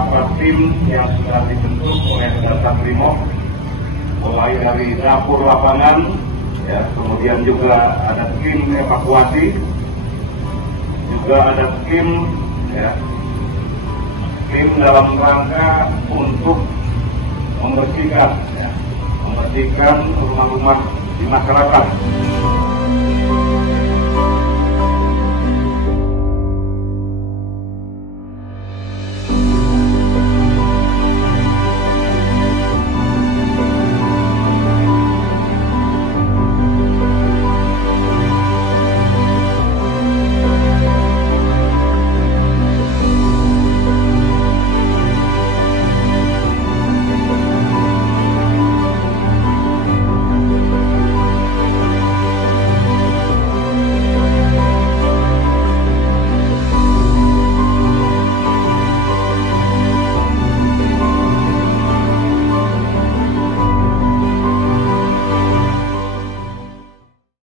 beberapa tim yang sudah dibentuk oleh Dasarbrimob, mulai dari dapur lapangan, ya, kemudian juga ada tim evakuasi, juga ada tim, ya, tim dalam rangka untuk membersihkan rumah-rumah di masyarakat.